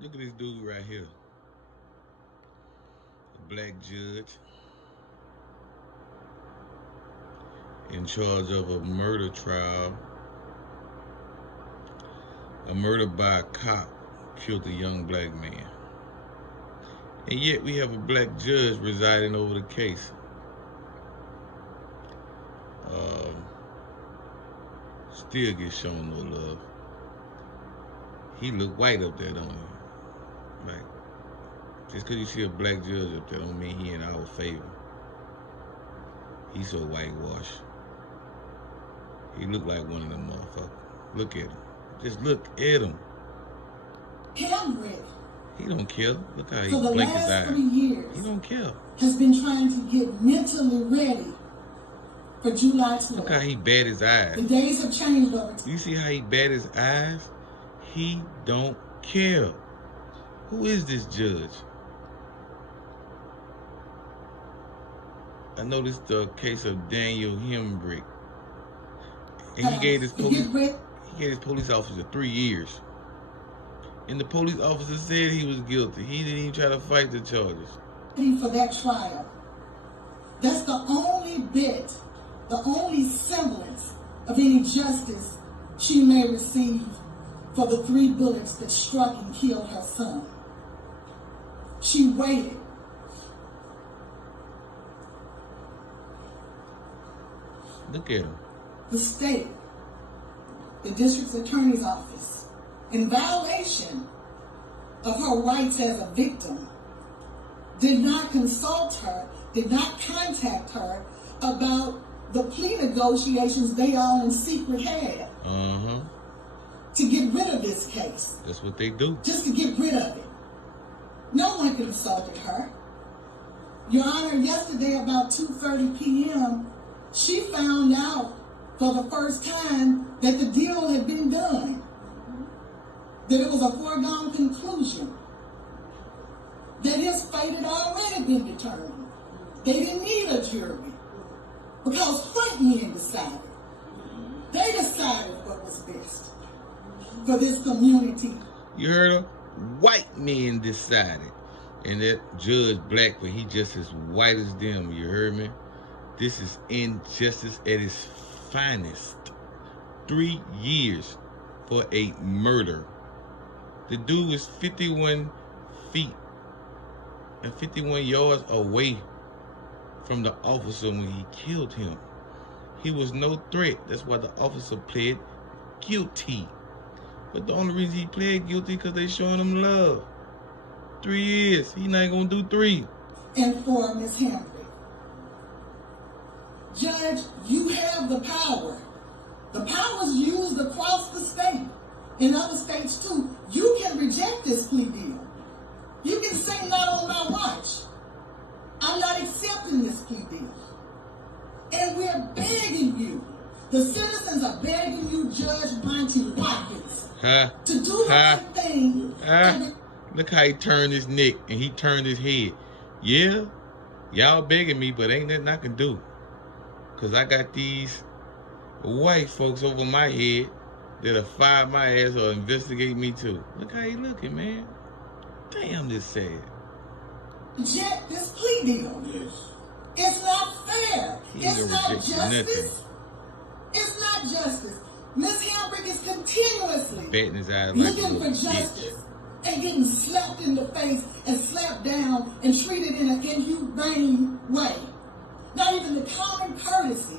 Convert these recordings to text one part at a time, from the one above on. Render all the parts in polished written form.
Look at this dude right here. A black judge in charge of a murder trial. A murder by a cop killed a young black man. And yet we have a black judge residing over the case. Still gets shown no love. He look white up there, don't he? Like, just because you see a black judge up there don't mean he in our favor. He's so whitewashed. He look like one of them motherfuckers. Look at him. Just look at him. Hambrick. He don't care. Look how he For the blink his last eye. 3 years, He don't care. has been trying to get mentally ready for July 12th. Look how he bat his eyes. The days have changed over. You see how he bat his eyes? He don't care. Who is this judge? I noticed the case of Daniel Hembrick. And he gave his police officer 3 years. And the police officer said he was guilty. He didn't even try to fight the charges. For that trial. That's the only bit, the only semblance of any justice she may receive for the 3 bullets that struck and killed her son. She waited. Look at him. The state, the district's attorney's office, in violation of her rights as a victim, did not consult her, did not contact her about the plea negotiations they all in secret had to get rid of this case. That's what they do. Just to get rid of it. No one consulted her. Your Honor, yesterday about 2:30 p.m., she found out for the first time that the deal had been done. That it was a foregone conclusion. That his fate had already been determined. They didn't need a jury. Because white men decided. They decided what was best for this community. You heard her? White men decided. And that judge black, but he just as white as them. You heard me? This is injustice at its finest. 3 years for a murder. The dude was 51 feet and 51 yards away from the officer when he killed him. He was no threat. That's why the officer pled guilty. But the only reason he pled guilty because they showing him love. 3 years. He not gonna do 3. And for Ms. Hembrick, Judge, you have the power. The power is used across the state. In other states too. You can reject this plea deal. You can say not on my watch. I'm not accepting this plea deal. And we're begging you. The citizens are begging you, Judge Monty Watkins, to do the right thing. Look how he turned his neck and he turned his head. Yeah, y'all begging me, but ain't nothing I can do. Because I got these white folks over my head that'll fire my ass or investigate me too. Look how he looking, man. Damn, this sad. Reject this plea deal. Yes. It's not fair. It's not justice. Nothing. It's not justice. Ms. Hembrick is continuously batting his eyes like looking for justice and getting slapped in the face and slapped down and treated in an inhumane way. Not even the common courtesy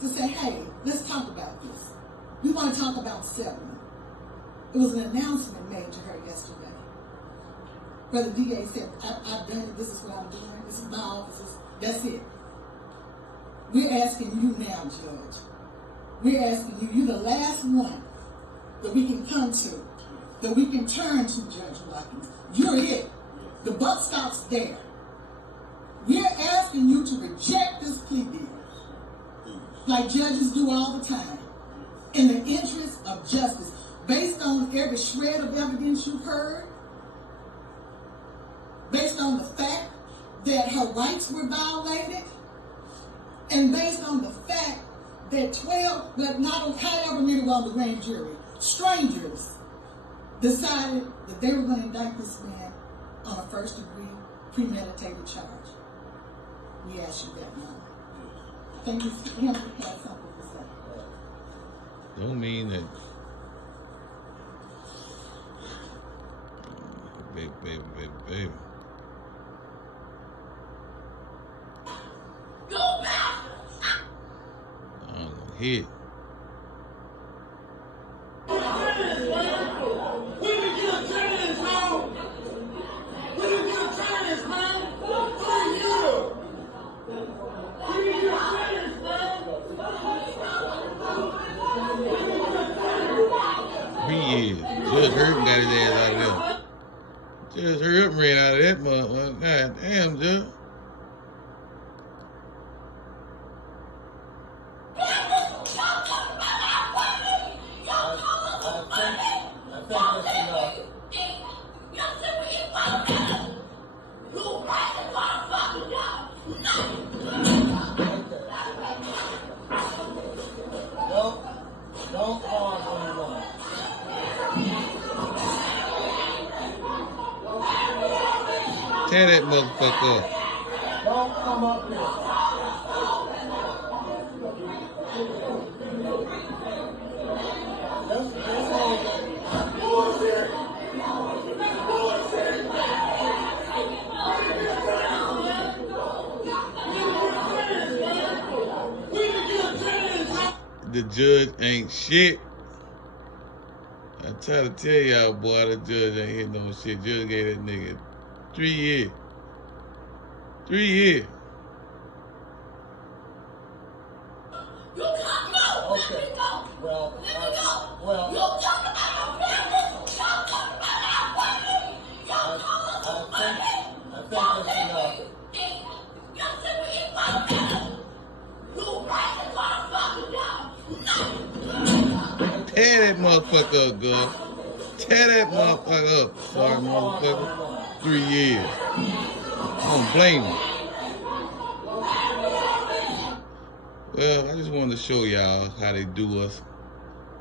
to say, hey, let's talk about this. We want to talk about settlement. It was an announcement made to her yesterday. Where the DA said, I've done it, this is what I'm doing, this is my office, that's it. We're asking you now, Judge. We're asking you, you're the last one that we can come to, that we can turn to, Judge Watkins. You're it. The buck stops there. We're asking you to reject this plea deal, like judges do all the time, in the interest of justice, based on every shred of evidence you've heard, based on the fact that her rights were violated, and based on the fact that 12, but not however many were on the grand jury, strangers decided that they were going to indict this man on a first-degree premeditated charge. We ask you that now. I think Henry had something to say. Don't mean that. Baby. Go back! I'm gonna hit. Judge Hurton got his ass out of there. Judge Hurton ran out of that motherfucker. God damn, Judge. Don't pause on your line. Tear that motherfucker up. Don't come up here. Let's hold it. Bullshit. The judge ain't shit. I try to tell y'all, boy, the judge ain't hit no shit. Judge gave that nigga 3 years. 3 years. You can't go. Okay. Let me go. Well, Let me go. well. You talk about our family. Y'all talk about our family. Y'all call us money. I think that's enough. Y'all say we eat my family. You right is what I'm talking about. Tear that motherfucker up, girl. Tear that motherfucker up. Sorry, motherfucker. 3 years. I don't blame you. Well, I just wanted to show y'all how they do us.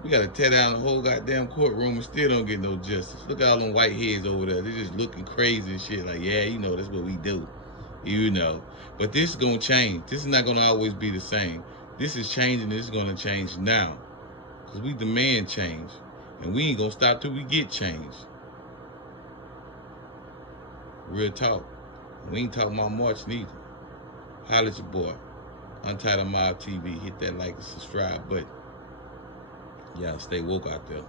We gotta tear down the whole goddamn courtroom and still don't get no justice. Look at all them white heads over there. They just looking crazy and shit. Like, yeah, you know, that's what we do. You know. But this is gonna change. This is not gonna always be the same. This is changing. This is gonna change now. Because we demand change. And we ain't gonna stop till we get change. Real talk. We ain't talking about March neither. Holla at your boy. Untitled Mob TV. Hit that like and subscribe button. Y'all stay woke out there.